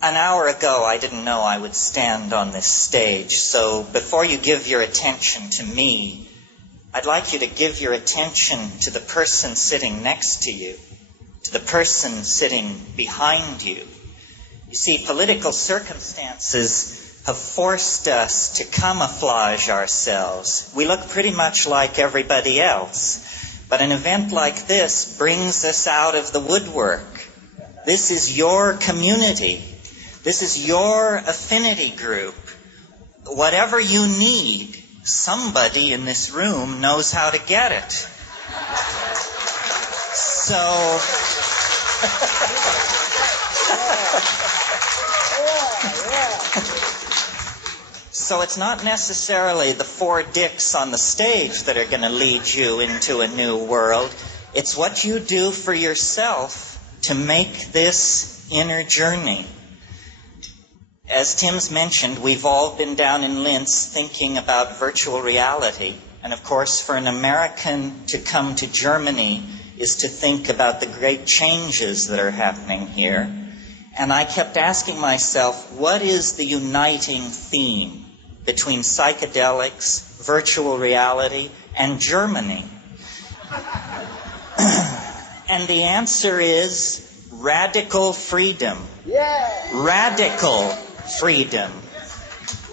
An hour ago, I didn't know I would stand on this stage, so before you give your attention to me, I'd like you to give your attention to the person sitting next to you, to the person sitting behind you. You see, political circumstances have forced us to camouflage ourselves. We look pretty much like everybody else, but an event like this brings us out of the woodwork. This is your community. This is your affinity group. Whatever you need, somebody in this room knows how to get it. So it's not necessarily the four dicks on the stage that are going to lead you into a new world. It's what you do for yourself to make this inner journey. As Tim's mentioned, we've all been down in Linz thinking about virtual reality. And of course, for an American to come to Germany is to think about the great changes that are happening here. And I kept asking myself, what is the uniting theme between psychedelics, virtual reality, and Germany? And the answer is radical freedom. Yeah. Radical freedom.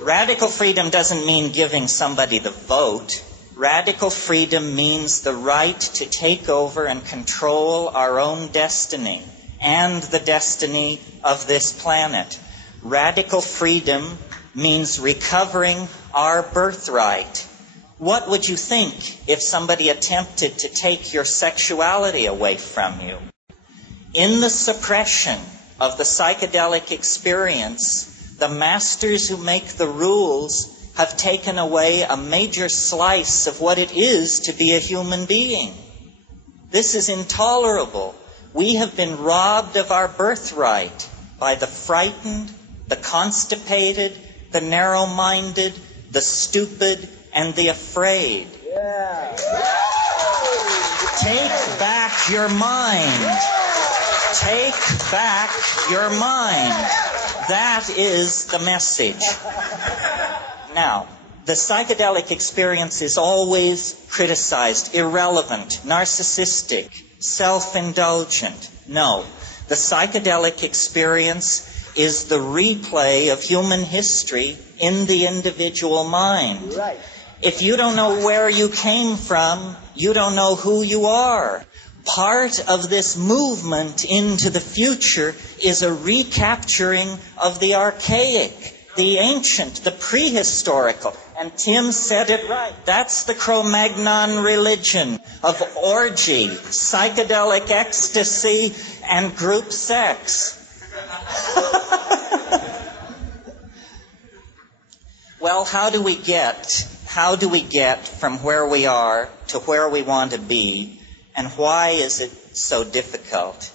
Radical freedom doesn't mean giving somebody the vote. Radical freedom means the right to take over and control our own destiny and the destiny of this planet. Radical freedom means recovering our birthright. What would you think if somebody attempted to take your sexuality away from you? In the suppression of the psychedelic experience, the masters who make the rules have taken away a major slice of what it is to be a human being. This is intolerable. We have been robbed of our birthright by the frightened, the constipated, the narrow-minded, the stupid, and the afraid. Yeah. Take back your mind. Take back your mind. That is the message. Now, the psychedelic experience is always criticized, irrelevant, narcissistic, self-indulgent. No, the psychedelic experience is the replay of human history in the individual mind. Right. If you don't know where you came from, you don't know who you are. Part of this movement into the future is a recapturing of the archaic, the ancient, the prehistorical. And Tim said it right. That's the Cro-Magnon religion of orgy, psychedelic ecstasy, and group sex. Well, how do we get from where we are to where we want to be? And why is it so difficult?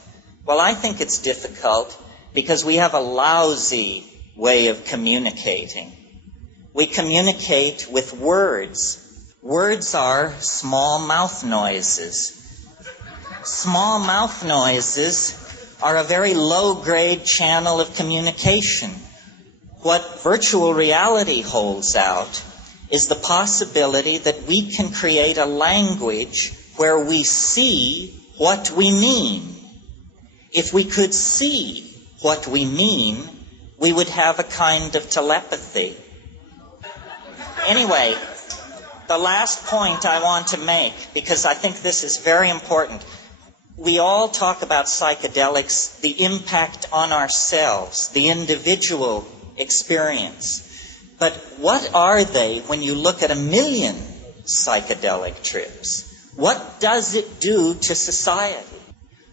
Well, I think it's difficult because we have a lousy way of communicating. We communicate with words. Words are small mouth noises. Small mouth noises are a very low-grade channel of communication. What virtual reality holds out is the possibility that we can create a language where we see what we mean. If we could see what we mean, we would have a kind of telepathy. Anyway, the last point I want to make, because I think this is very important. We all talk about psychedelics, the impact on ourselves, the individual experience. But what are they when you look at 1 million psychedelic trips? What does it do to society?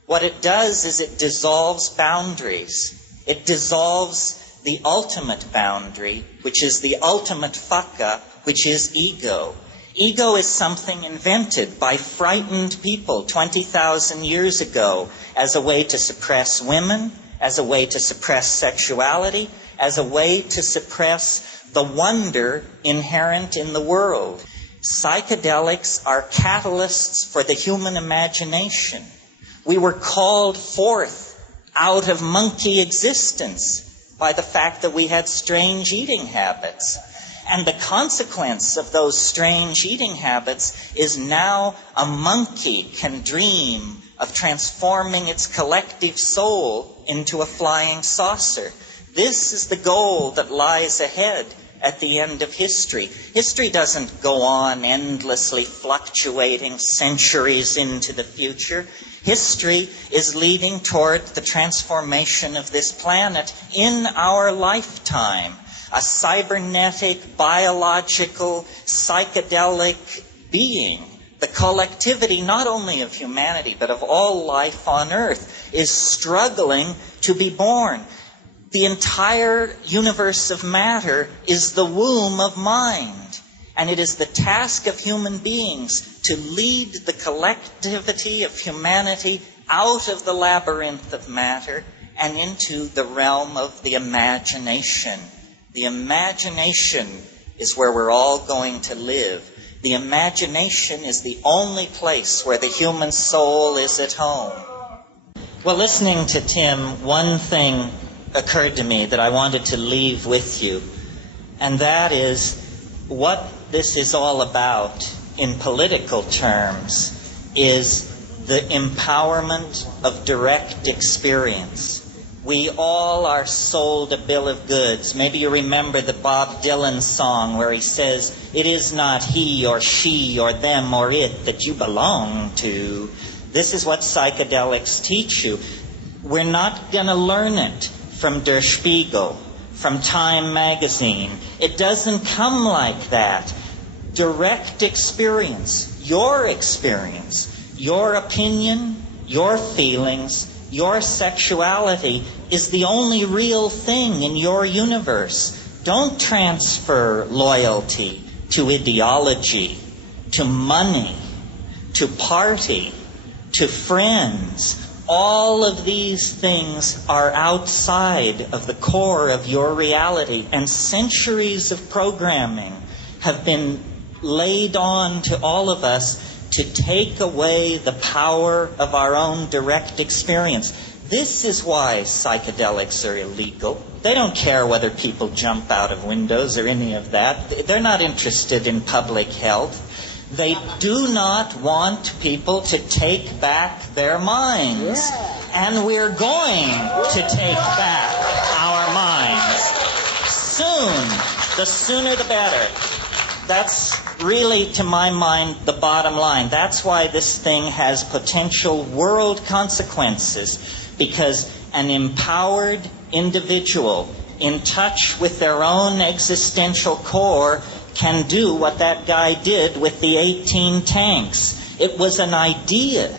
What it does is it dissolves boundaries. It dissolves the ultimate boundary, which is the ultimate fuck-up, which is ego. Ego is something invented by frightened people 20,000 years ago as a way to suppress women, as a way to suppress sexuality, as a way to suppress the wonder inherent in the world. Psychedelics are catalysts for the human imagination. We were called forth out of monkey existence by the fact that we had strange eating habits. And the consequence of those strange eating habits is now a monkey can dream of transforming its collective soul into a flying saucer. This is the goal that lies ahead at the end of history. History doesn't go on endlessly fluctuating centuries into the future. History is leading toward the transformation of this planet in our lifetime. A cybernetic, biological, psychedelic being. The collectivity, not only of humanity, but of all life on Earth, is struggling to be born. The entire universe of matter is the womb of mind. And it is the task of human beings to lead the collectivity of humanity out of the labyrinth of matter and into the realm of the imagination. The imagination is where we're all going to live. The imagination is the only place where the human soul is at home. Well, listening to Tim, one thing occurred to me that I wanted to leave with you, and that is what this is all about in political terms is the empowerment of direct experience. We all are sold a bill of goods. Maybe you remember the Bob Dylan song where he says, "It is not he or she or them or it that you belong to." This is what psychedelics teach you. We're not going to learn it from Der Spiegel, from Time magazine. It doesn't come like that. Direct experience, your opinion, your feelings, your sexuality is the only real thing in your universe. Don't transfer loyalty to ideology, to money, to party, to friends. All of these things are outside of the core of your reality, and centuries of programming have been laid on to all of us to take away the power of our own direct experience. This is why psychedelics are illegal. They don't care whether people jump out of windows or any of that. They're not interested in public health. They do not want people to take back their minds. And we're going to take back our minds. Soon. The sooner the better. That's really, to my mind, the bottom line. That's why this thing has potential world consequences. Because an empowered individual in touch with their own existential core can do what that guy did with the 18 tanks. It was an idea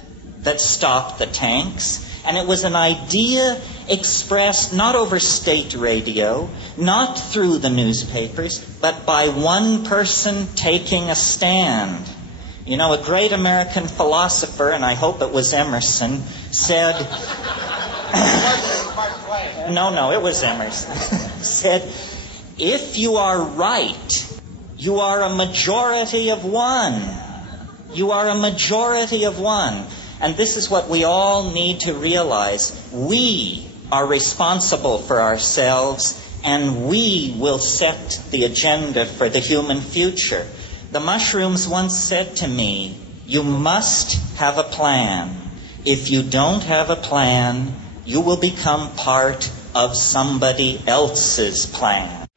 that stopped the tanks, and it was an idea expressed not over state radio, not through the newspapers, but by one person taking a stand. You know, a great American philosopher, and I hope it was Emerson, said... No, it was Emerson. said, if you are right, you are a majority of one. You are a majority of one. And this is what we all need to realize. We are responsible for ourselves, and we will set the agenda for the human future. The mushrooms once said to me, you must have a plan. If you don't have a plan, you will become part of somebody else's plan.